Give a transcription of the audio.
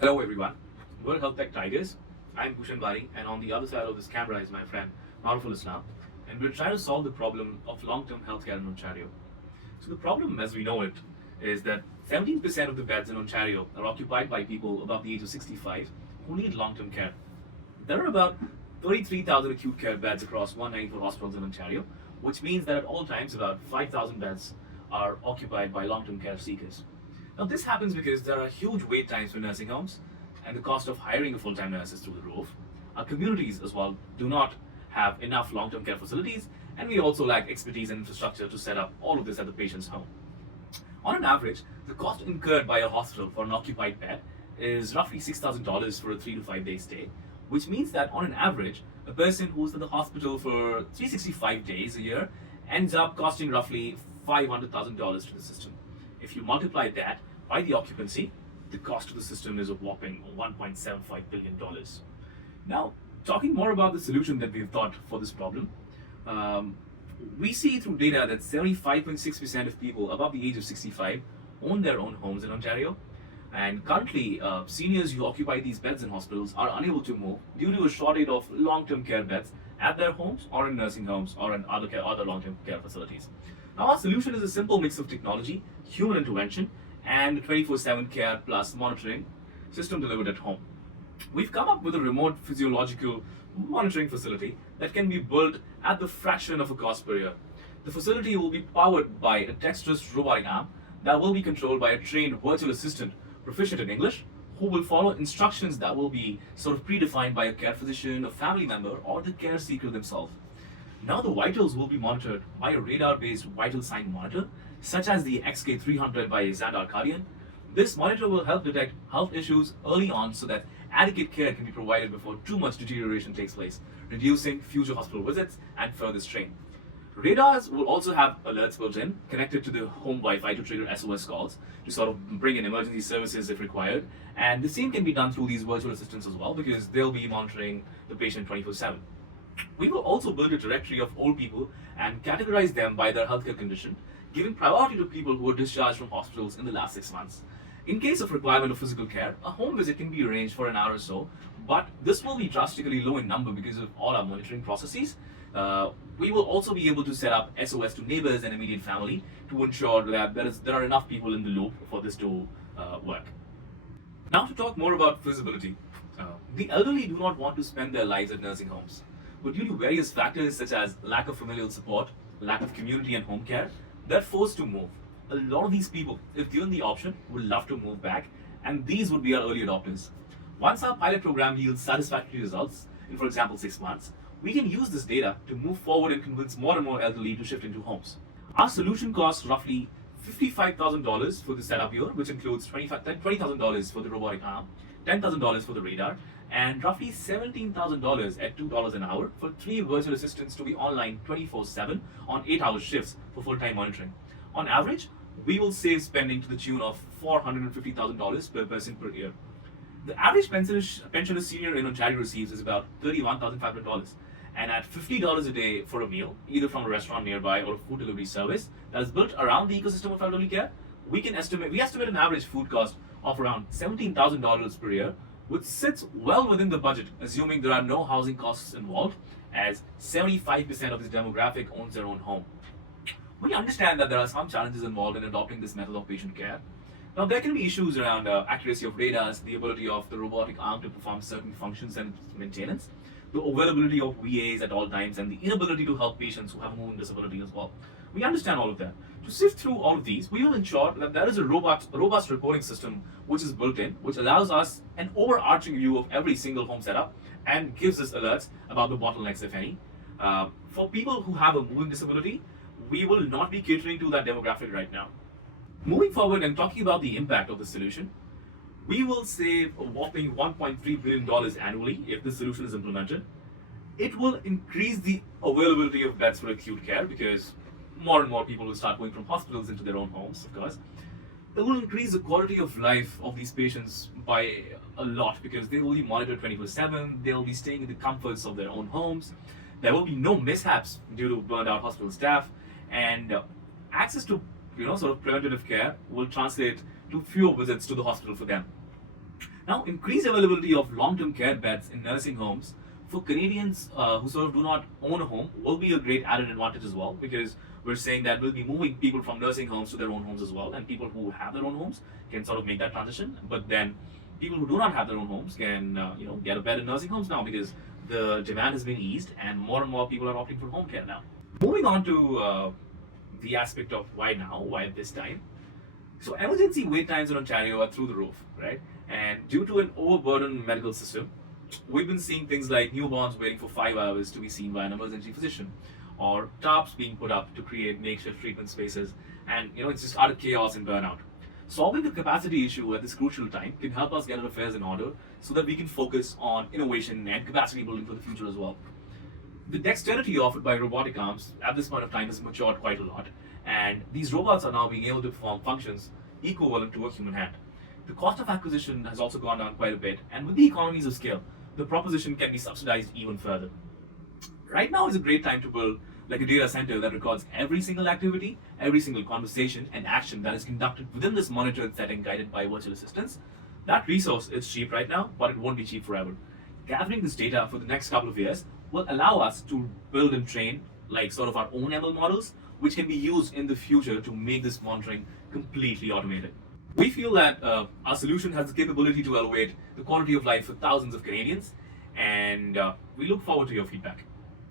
Hello everyone, we're HealthTech Tigers. I'm Bhushan Bari, and on the other side of this camera is my friend Maruful Islam, and we're trying to solve the problem of long-term healthcare in Ontario. So the problem, as we know it, is that 17% of the beds in Ontario are occupied by people above the age of 65 who need long-term care. There are about 33,000 acute care beds across 194 hospitals in Ontario, which means that at all times about 5,000 beds are occupied by long-term care seekers. Now, this happens because there are huge wait times for nursing homes, and the cost of hiring a full-time nurse is through the roof. Our communities as well do not have enough long-term care facilities, and we also lack expertise and infrastructure to set up all of this at the patient's home. On an average, the cost incurred by a hospital for an occupied bed is roughly $6,000 for a 3 to 5 day stay, which means that on an average, a person who's in the hospital for 365 days a year ends up costing roughly $500,000 to the system. If you multiply that by the occupancy, the cost to the system is a whopping $1.75 billion. Now, talking more about the solution that we've thought for this problem, we see through data that 75.6% of people above the age of 65 own their own homes in Ontario. And currently, seniors who occupy these beds in hospitals are unable to move due to a shortage of long-term care beds at their homes or in nursing homes or in other long-term care facilities. Now, our solution is a simple mix of technology, human intervention, and 24/7 care plus monitoring system delivered at home. We've come up with a remote physiological monitoring facility that can be built at the fraction of a cost per year. The facility will be powered by a dexterous robotic arm that will be controlled by a trained virtual assistant proficient in English who will follow instructions that will be sort of predefined by a care physician, a family member, or the care seeker themselves. Now the vitals will be monitored by a radar-based vital sign monitor, such as the XK300 by Xandar Cardian. This monitor will help detect health issues early on so that adequate care can be provided before too much deterioration takes place, reducing future hospital visits and further strain. Radars will also have alerts built in, connected to the home Wi-Fi to trigger SOS calls to sort of bring in emergency services if required. And the same can be done through these virtual assistants as well because they'll be monitoring the patient 24/7. We will also build a directory of old people and categorize them by their healthcare condition, giving priority to people who were discharged from hospitals in the last 6 months. In case of requirement of physical care, a home visit can be arranged for an hour or so, but this will be drastically low in number because of all our monitoring processes. We will also be able to set up SOS to neighbors and immediate family to ensure that there are enough people in the loop for this to work. Now to talk more about feasibility. The elderly do not want to spend their lives at nursing homes, but due to various factors such as lack of familial support, lack of community and home care, they're forced to move. A lot of these people, if given the option, would love to move back, and these would be our early adopters. Once our pilot program yields satisfactory results, in for example 6 months, we can use this data to move forward and convince more and more elderly to shift into homes. Our solution costs roughly $55,000 for the setup year, which includes $20,000 for the robotic arm, $10,000 for the radar, and roughly $17,000 at $2 an hour for 3 virtual assistants to be online 24/7 on 8-hour shifts for full-time monitoring. On average, we will save spending to the tune of $450,000 per person per year. The average pensioner senior in Ontario receives is about $31,500, and at $50 a day for a meal, either from a restaurant nearby or a food delivery service that is built around the ecosystem of elderly care, we estimate an average food cost of around $17,000 per year, which sits well within the budget, assuming there are no housing costs involved, as 75% of this demographic owns their own home. We understand that there are some challenges involved in adopting this method of patient care. Now, there can be issues around accuracy of radars, the ability of the robotic arm to perform certain functions and maintenance, the availability of VAs at all times, and the inability to help patients who have a movement disability as well. We understand all of that. To sift through all of these, we will ensure that there is a robust reporting system which is built in, which allows us an overarching view of every single home setup and gives us alerts about the bottlenecks, if any. For people who have a movement disability, we will not be catering to that demographic right now. Moving forward and talking about the impact of the solution, we will save a whopping $1.3 billion annually if this solution is implemented. It will increase the availability of beds for acute care because more and more people will start going from hospitals into their own homes, of course. It will increase the quality of life of these patients by a lot because they will be monitored 24/7, they'll be staying in the comforts of their own homes, there will be no mishaps due to burned out hospital staff, and access to sort of preventative care will translate to fewer visits to the hospital for them. Now, increased availability of long-term care beds in nursing homes for Canadians who sort of do not own a home will be a great added advantage as well, because we're saying that we'll be moving people from nursing homes to their own homes as well, and people who have their own homes can sort of make that transition. But then people who do not have their own homes can get a bed in nursing homes now, because the demand has been eased and more people are opting for home care now. Moving on to the aspect of why now, why at this time. So emergency wait times in Ontario are through the roof, right? And due to an overburdened medical system, we've been seeing things like newborns waiting for 5 hours to be seen by an emergency physician, or tarps being put up to create makeshift treatment spaces, and it's just utter chaos and burnout. Solving the capacity issue at this crucial time can help us get our affairs in order so that we can focus on innovation and capacity building for the future as well. The dexterity offered by robotic arms at this point of time has matured quite a lot, and these robots are now being able to perform functions equivalent to a human hand. The cost of acquisition has also gone down quite a bit, and with the economies of scale, the proposition can be subsidized even further. Right now is a great time to build like a data center that records every single activity, every single conversation and action that is conducted within this monitored setting guided by virtual assistants. That resource is cheap right now, but it won't be cheap forever. Gathering this data for the next couple of years will allow us to build and train like sort of our own ML models, which can be used in the future to make this monitoring completely automated. We feel that our solution has the capability to elevate the quality of life for thousands of Canadians, and we look forward to your feedback.